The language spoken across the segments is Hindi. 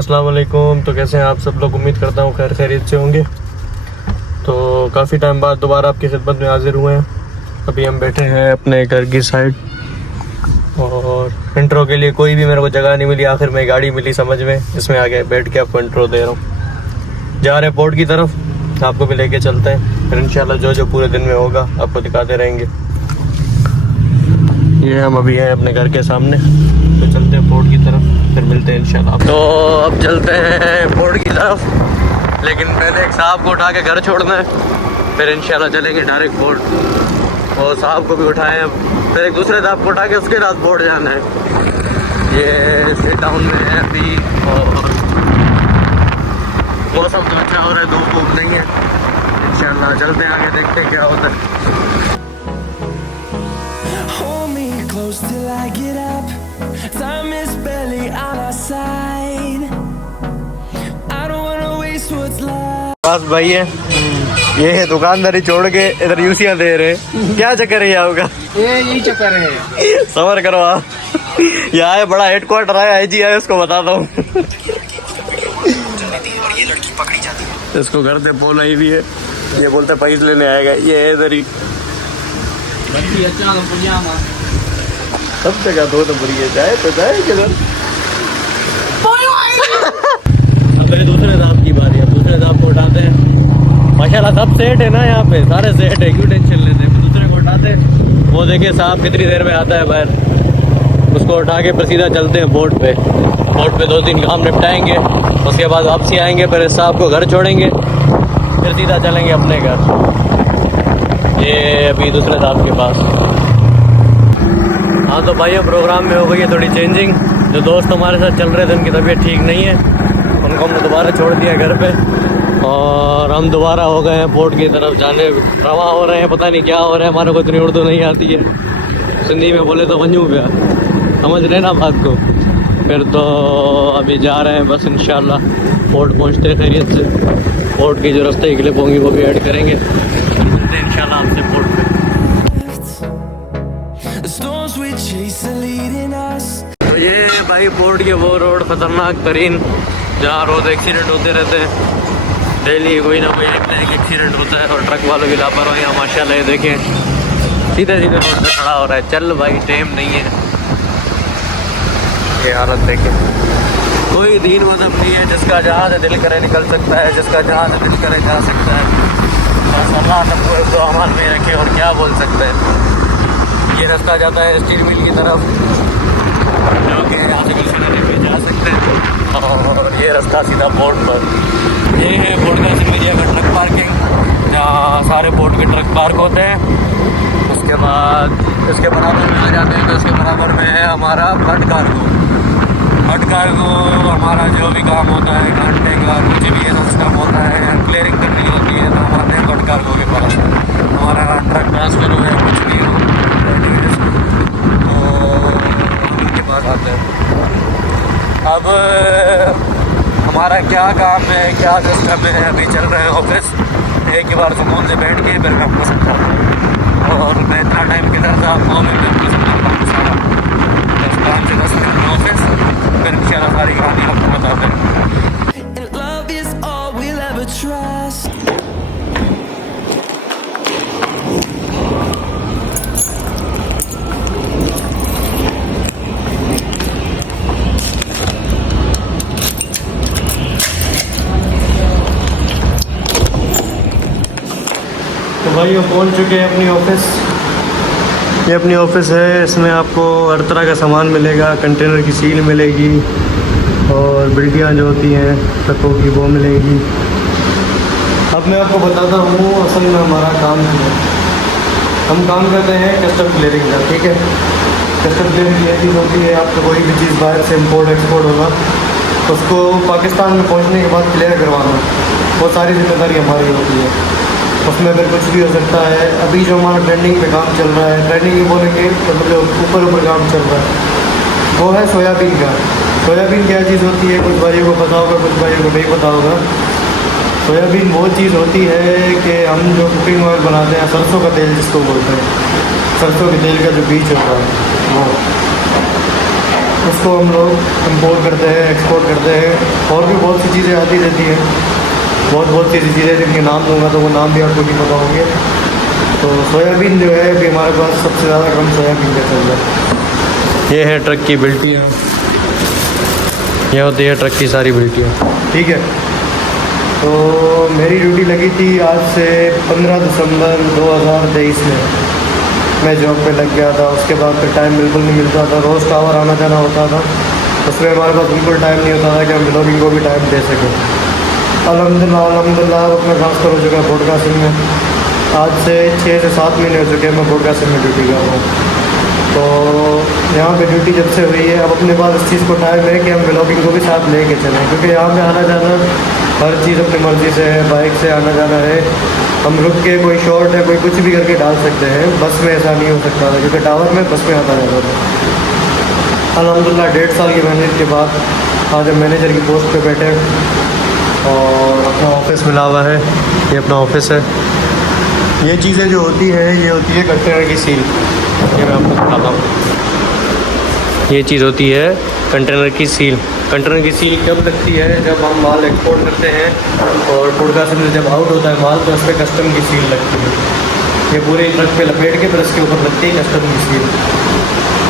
अस्सलाम वालेकुम। तो कैसे हैं आप सब लोग? उम्मीद करता हूँ खैर खैरियत से होंगे। तो काफ़ी टाइम बाद दोबारा आपकी खिदमत में हाजिर हुए हैं। अभी हम बैठे हैं अपने घर की साइड और इंट्रो के लिए कोई भी मेरे को जगह नहीं मिली, आखिर में गाड़ी मिली समझ में, इसमें आगे बैठ के आपको इंट्रो दे रहा हूँ। जा रहे हैं पोर्ट की तरफ, आपको भी लेके चलते हैं, फिर इंशाल्लाह जो जो पूरे दिन में होगा आपको दिखाते रहेंगे। ये हम अभी हैं अपने घर के सामने, तो चलते हैं पोर्ट की तरफ, फिर मिलते हैं इंशाल्लाह। तो अब चलते हैं पोर्ट की तरफ, लेकिन पहले एक साहब को उठा के घर छोड़ना है, फिर इंशाल्लाह चलेंगे डायरेक्ट पोर्ट। और साहब को भी उठाए, फिर एक दूसरे साहब को उठा के उसके साथ पोर्ट जाना है। ये स्टेट टाउन में है अभी और मौसम तो अच्छा हो रहा है, धूप वूप नहीं है। इंशाल्लाह चलते हैं आगे, देखते हैं क्या होता है। Till I get up, time is barely on our side. I don't wanna waste what's left. बस भाई है, ये है दुकानदारी छोड़ के इधर यूसियाँ दे रहे, क्या चक्कर है आपका? यही चक्कर है। सबर करो आप, यहाँ है बड़ा हेडक्वार्टर है, आईजी है, उसको बताता हूँ। इसको घर से बोला ही भी है, ये बोलते पैसे लेने आएगा, ये है इधर ही। सब जगह दो नंबर ये जाए तो जाए किधर। अब मेरे दूसरे साहब की बारी है, दूसरे साहब को उठाते हैं। माशाल्लाह सब सेट है ना, यहाँ पे सारे सेट है, क्यों टेंशन लेते हैं। दूसरे को उठाते हैं, वो देखिए साहब कितनी देर में आता है बाहर, उसको उठा के फिर सीधा चलते हैं बोट पे। बोट पे 2-3 काम निपटाएंगे, उसके बाद वापसी आएंगे, फिर इस साहब को घर छोड़ेंगे, फिर सीधा चलेंगे अपने घर। ये अभी दूसरे साहब के पास। हाँ तो भाइयों, प्रोग्राम में हो गई है थोड़ी चेंजिंग। जो दोस्त हमारे साथ चल रहे थे उनकी तबीयत ठीक नहीं है, उनको हमने दोबारा छोड़ दिया घर पे, और हम दोबारा हो गए हैं पोर्ट की तरफ जाने रवा हो रहे हैं। पता नहीं क्या हो रहा है, हमारे को इतनी उर्दू नहीं आती है, सिंधी में बोले तो वंजू गया, समझ रहे ना बात को। फिर तो अभी जा रहे हैं बस, इंशाल्लाह पोर्ट पहुँचते खैरियत से। पोर्ट की जो रास्ते की क्लिप होंगी वो भी ऐड करेंगे, इंशाल्लाह आपसे पोर्ट पे। तो ये भाई पोर्ट के वो रोड खतरनाक तरीन, जहाँ रोज एक्सीडेंट होते रहते हैं, डेली कोई ना कोई एक ना एक एक्सीडेंट होता है, और ट्रक वालों की लापरवाही माशाल्लाह। ये देखें सीधे सीधे रोड पे खड़ा हो रहा है, चल भाई टाइम नहीं है। ये हालत देखें, कोई दीन मजहब नहीं है, जिसका जहाँ से दिल करे निकल सकता है, जिसका जहाँ से दिल करे जा सकता है। बस अल्लाह सबको तो अमान में रखे, और क्या बोल सकते हैं। ये रास्ता जाता है स्टील मिल की तरफ, जो कि यहाँ से गुलशन पे जा सकते हैं, और ये रास्ता सीधा पोर्ट पर। ये है पोर्ट का सिमरिया का ट्रक पार्किंग, जहाँ सारे पोर्ट के ट्रक पार्क होते हैं। उसके बाद इसके बराबर में आ जाते हैं, तो इसके बराबर में है हमारा फट कार्गो। फट कार्गो हमारा जो भी काम होता है, घंटे का कुछ भी ऐसा सिस्टम होता है, या क्लियरिंग करनी होती है, तो हमारे हैं फट कार्गो के पास। हमारा ट्रक ट्रांसफर हो या कुछ भी हो के पास आते हैं। अब हमारा क्या काम है, क्या सिस्टम है, अभी चल रहे हैं ऑफिस। एक ही बार सुकून से बैठ के फिर मैं आपको समझाता हूँ, और मैं इतना टाइम किधर था आपको मैं आपको समझाता हूँ सारा। 10 से 10 मिनट में ऑफिस, फिर इंशाल्लाह सारी कहानी आपको बताते हैं। तो भाई वो पहुँच चुके हैं अपनी ऑफिस। ये अपनी ऑफिस है, इसमें आपको हर तरह का सामान मिलेगा, कंटेनर की सील मिलेगी, और बिल्डियाँ जो होती हैं ट्रकों की वो मिलेगी। अब मैं आपको बताता हूँ असल में हमारा काम क्या है। हम काम करते हैं कस्टम क्लियरिंग का, ठीक है। कस्टम क्लियरिंग ये चीज़ होती है, आपको कोई भी चीज़ बाहर से इम्पोर्ट एक्सपोर्ट होगा, उसको पाकिस्तान में पहुँचने के बाद क्लियर करवाना, वो सारी जिम्मेदारी हमारी होती है। उसमें फिर कुछ भी हो सकता है। अभी जो हमारा ट्रेंडिंग पे काम चल रहा है, ट्रेंडिंग ही बोलेंगे मतलब ऊपर काम चल रहा है, वो है सोयाबीन का। सोयाबीन क्या चीज़ होती है, कुछ भाइयों को पता होगा, कुछ भाइयों को नहीं पता होगा। सोयाबीन वो चीज़ होती है कि हम जो कुकिंग ऑयल बनाते हैं, सरसों का तेल जिसको बोलते हैं, सरसों के तेल का जो बीज होता है वो उसको हम लोग इम्पोर्ट करते हैं, एक्सपोर्ट करते हैं। और भी बहुत सी चीज़ें आती रहती हैं, बहुत सी ऐसी चीज़ें जिनके नाम दूंगा तो वो नाम भी आपको नहीं पता होंगे। तो सोयाबीन जो है अभी हमारे पास सबसे ज़्यादा कम सोयाबीन का चल रहा है। ये है ट्रक की बिल्टियाँ, ये होती है ट्रक की सारी बिल्टियाँ। ठीक है, तो मेरी ड्यूटी लगी थी आज से 15 दिसंबर 2023 में। मैं जॉब पे लग गया था, उसके बाद फिर टाइम बिल्कुल नहीं मिलता था, रोज़ टावर आना जाना होता था, उसमें हमारे पास बिल्कुल टाइम नहीं होता था कि हम ब्लॉगिंग को भी टाइम दे सकें। अल्हम्दुलिल्लाह अब अपना ट्रांसफ़र हो चुका है ब्रॉडकास्टिंग में। आज से 6 से 7 महीने हो चुके हैं मैं ब्रॉडकास्टिंग में ड्यूटी कर रहा हूँ। तो यहाँ पे ड्यूटी जब से हुई है, अब अपने पास इस चीज़ को टाइम है कि हम ब्लॉगिंग को भी साथ लेके चलें, क्योंकि यहाँ पे आना जाना हर चीज़ अपनी मर्ज़ी से है, बाइक से आना जाना है। हम रुक के कोई शॉर्ट है, कोई कुछ भी करके डाल सकते हैं। बस में ऐसा नहीं हो सकता था, क्योंकि टावर में बस में आता जाता था। अल्हम्दुलिल्लाह 1.5 साल की मेहनत के बाद आज हम मैनेजर की पोस्ट पे बैठे और अपना ऑफिस मिला हुआ है। ये अपना ऑफिस है। ये चीज़ें जो होती है, ये होती है कंटेनर की सील। ये मैं आपको दिखाता हूँ। ये चीज़ होती है कंटेनर की सील। कंटेनर की सील कब लगती है? जब हम माल एक्सपोर्ट करते हैं और ब्रॉडकास्टिंग से जब आउट होता है माल, तो उस पर कस्टम की सील लगती है। ये पूरे ट्रक पे लपेट के फिर इसके ऊपर लगती है कस्टम की सील।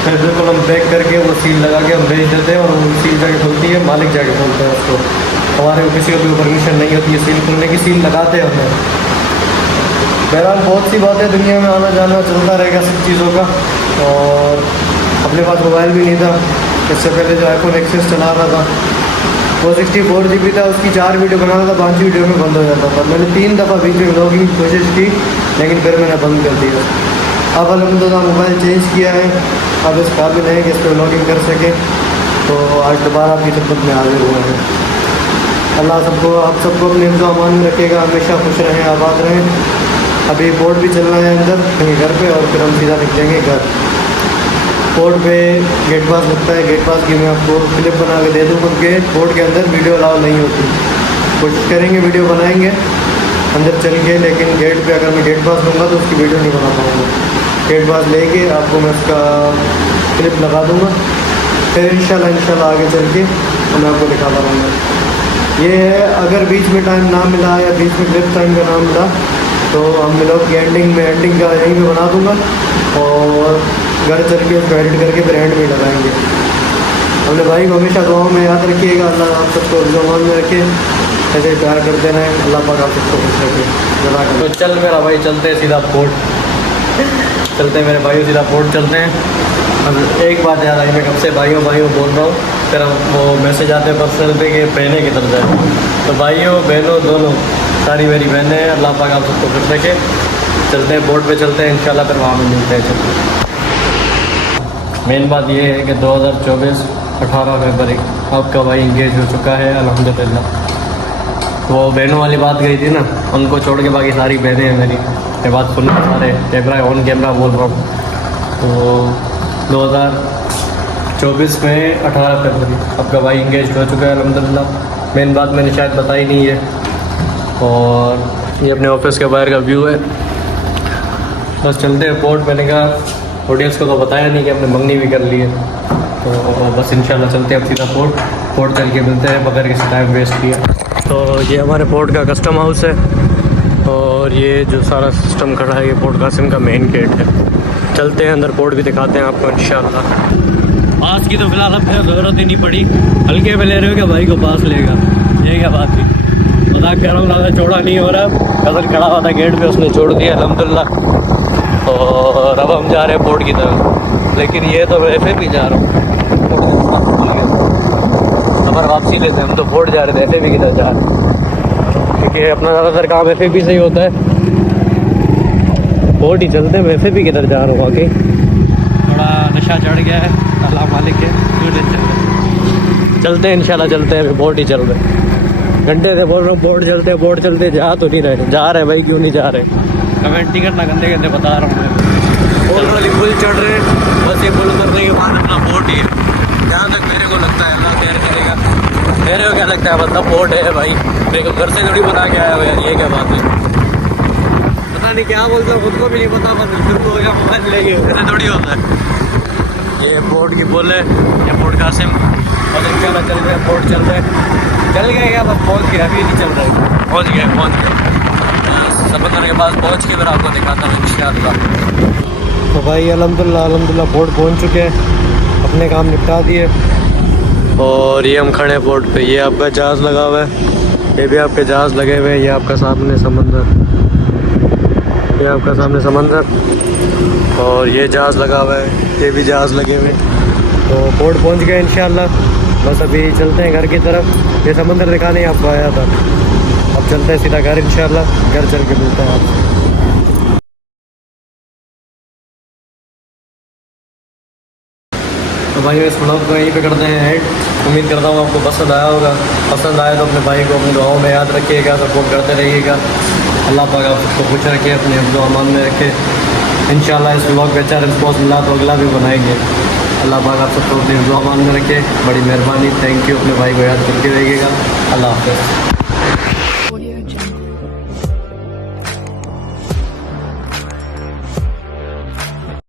फिर बिल्कुल हम पैक करके वो सील लगा के हम भेज देते हैं और वो सील जाके खुलती है, मालिक जाके खोलते हैं उसको। हमारे को किसी को भी परमिशन नहीं होती है सील खुलने की। सील लगाते हैं हमें। बहरहाल बहुत सी बातें दुनिया में आना जाना चलता रहेगा सब चीज़ों का। और अपने पास मोबाइल भी नहीं था। इससे पहले जो iPhone XS चला रहा था वो 64 GB था, उसकी 4 वीडियो बनाना था, 5 वीडियो में बंद हो जाता था। मैंने 3 दफ़ा बीच में व्लॉगिंग की कोशिश की, लेकिन फिर मैंने बंद कर दिया। अब अल्हम्दुलिल्लाह मोबाइल चेंज किया है, अब इस काबिल है कि इस पर व्लॉगिंग कर सके। तो आज दोबारा आपकी खिदमत में हाजिर हुआ है। अल्लाह सबको आप सबको अपने हिफ्ज़ व अमान में रखेगा, हमेशा खुश रहें, आबाद रहें। अभी बोर्ड भी चलना है अंदर कहीं घर पे, और फिर हम सीधा निकलेंगे घर। बोर्ड पे गेट पास लगता है, गेट पास की मैं आपको क्लिप बना के दे दूँगा कि बोर्ड के अंदर वीडियो अलाउ नहीं होती। कोशिश करेंगे वीडियो बनाएंगे अंदर चल के, लेकिन गेट पे अगर मैं गेट पास दूँगा तो उसकी वीडियो नहीं बना पाऊँगा। गेट पास लेके आपको मैं उसका क्लिप लगा दूँगा, फिर इंशाल्लाह आगे चल के मैं आपको दिखाता रहूँगा। ये है, अगर बीच में टाइम ना मिला या बीच में क्लिप टाइम का ना मिला तो हम लोग की एंडिंग का यहीं पे बना दूँगा और घर चल के उसको एडिट करके फिर एंड में लगाएंगे। अपने भाई को हमेशा दुआओं में याद रखिएगा। अल्लाह आप सबको ज़ुबान में रखे, ऐसे प्यार करते रहें। अल्लाह पाक आप सबको खुश रखे। जज़ाकल्लाह। तो चल मेरा भाई, चलते हैं सीधा पोर्ट। चलते हैं मेरे भाइयों, सीधा पोर्ट चलते हैं। अब एक बात याद आई, मैं कब से भाइयों बोल रहा हूँ, फिर हम वो मैसेज आते हैं पर्सनल पे कि बहनें किधर जाए। तो भाइयों बहनों दोनों सारी मेरी बहनें हैं। अल्लाह पाक आप सबको खुश रखे। चलते हैं बोर्ड पे, चलते हैं इंशाल्लाह, फिर वहाँ में मिलते हैं। चलते मेन बात ये है कि 2024 18 फरवरी आपका भाई इंगेज हो चुका है अल्हम्दुलिल्लाह। वो बहनों वाली बात गई थी ना, उनको छोड़ के बाकी सारी बहनें हैं मेरी। ये बात सुनना सारे, कैमरा ऑन कैमरा बोल रहा हूँ। तो 2024 में 18 फरवरी आपका भाई इंगेज हो चुका है अल्हम्दुलिल्लाह। मेन बात मैंने शायद बताई नहीं है। और ये अपने ऑफिस के बाहर का व्यू है। बस चलते हैं पोर्ट। मैंने कहा ऑडियंस को तो बताया नहीं कि हमने मंगनी भी कर ली है, तो बस इंशाल्लाह चलते हैं अब सीधा पोर्ट चल के मिलते हैं बगैर किसी टाइम वेस्ट किया। तो ये हमारे पोर्ट का कस्टम हाउस है और ये जो सारा सिस्टम खड़ा है ये ब्रॉडकास्टिंग का मेन गेट है। चलते हैं अंदर, पोर्ट भी दिखाते हैं आपको इंशाल्लाह। पास की तो फिलहाल अब ज़रूरत ही नहीं पड़ी, हल्के में ले रहे हो कि भाई को पास लेगा, ये क्या बात थी। मजाक कर रहा हूँ, ज़्यादा चौड़ा नहीं हो रहा। कज़न खड़ा हुआ था गेट पे, उसने छोड़ दिया अल्हम्दुलिल्लाह। और अब हम जा रहे हैं पोर्ट की तरफ, लेकिन ये तो मैं ऐसे भी जा रहा हूँ। सफ़र वापसी लेते हैं, हम तो पोर्ट जा रहे थे, ऐसे भी किधर जा रहे हैं, क्योंकि अपना ज़्यादातर काम ऐसे भी सही होता है। पोर्ट ही चलते हैं, वैसे भी किधर जा रहा हूँ। आगे थोड़ा नशा चढ़ गया है, अल्लाह मालिक है, चलते हैं इंशाल्लाह। चलते हैं, अभी पोर्ट ही चल रहे घंटे से बोल रहा हूँ पोर्ट चलते जा तो नहीं रहे। जा रहे भाई, क्यों नहीं जा रहे? कमेंट नहीं करना, गंदे गंदे बता रहा हूँ मैं। पोर्ट वाली पुल चढ़ रहे हैं, बस ये पुल उतरने के बाद अपना पोर्ट ही है। जहाँ तक मेरे को लगता है, अल्लाह खैर करेगा। मेरे को क्या लगता है, मतलब पोर्ट है भाई। मेरे को घर से थोड़ी बना के आया हुआ यार, ये क्या बात है? पता नहीं क्या बोलता हूँ, खुद को भी नहीं पता, बस शुरू हो गया मोबाइल लेके, ऐसे थोड़ी होता है। ये पोर्ट की पुल है, ये पोर्ट कासिम और इंशाल्लाह चल रहे हैं पोर्ट चल गए क्या बस पहुँच गए अभी नहीं चल रहे पहुँच गए समंदर के पास पहुँच के फिर आपको दिखाता हूँ इंशाल्लाह। तो भाई अल्हम्दुलिल्लाह पोर्ट पहुँच चुके हैं अपने काम निपटा दिए और ये हम खड़े हैं पोर्ट पे। ये आपका जहाज़ लगा हुआ है ये भी आपके जहाज़ लगे हुए हैं ये आपका सामने समंदर ये आपका सामने समंदर और ये जहाज़ लगा हुआ है ये भी जहाज़ लगे हुए तो पोर्ट पहुंच गए इंशाल्लाह। बस अभी चलते हैं घर की तरफ ये समंदर दिखाने आपको आया था अब चलते हैं सीधा घर इंशाल्लाह घर चल के मिलते हैं आपसे। तो भाई इस ब्लॉग को यहीं पे करते हैं ऐड। उम्मीद करता हूँ आपको पसंद आया होगा पसंद आया तो अपने भाई को अपनी दुआओं में याद रखिएगा सपोर्ट करते रहिएगा। अल्लाह पाक आप सबको खुश रखे अपने दुआ अमान में रखे। इंशाल्लाह इस ब्लॉग का अच्छा रिस्पॉन्स मिला तो अगला भी बनाएंगे। अल्लाह पाक आप सबको अपनी दुआ अमान में रखे बड़ी मेहरबानी थैंक यू। अपने भाई को याद करके रहिएगा। अल्लाह हाफ़िज़।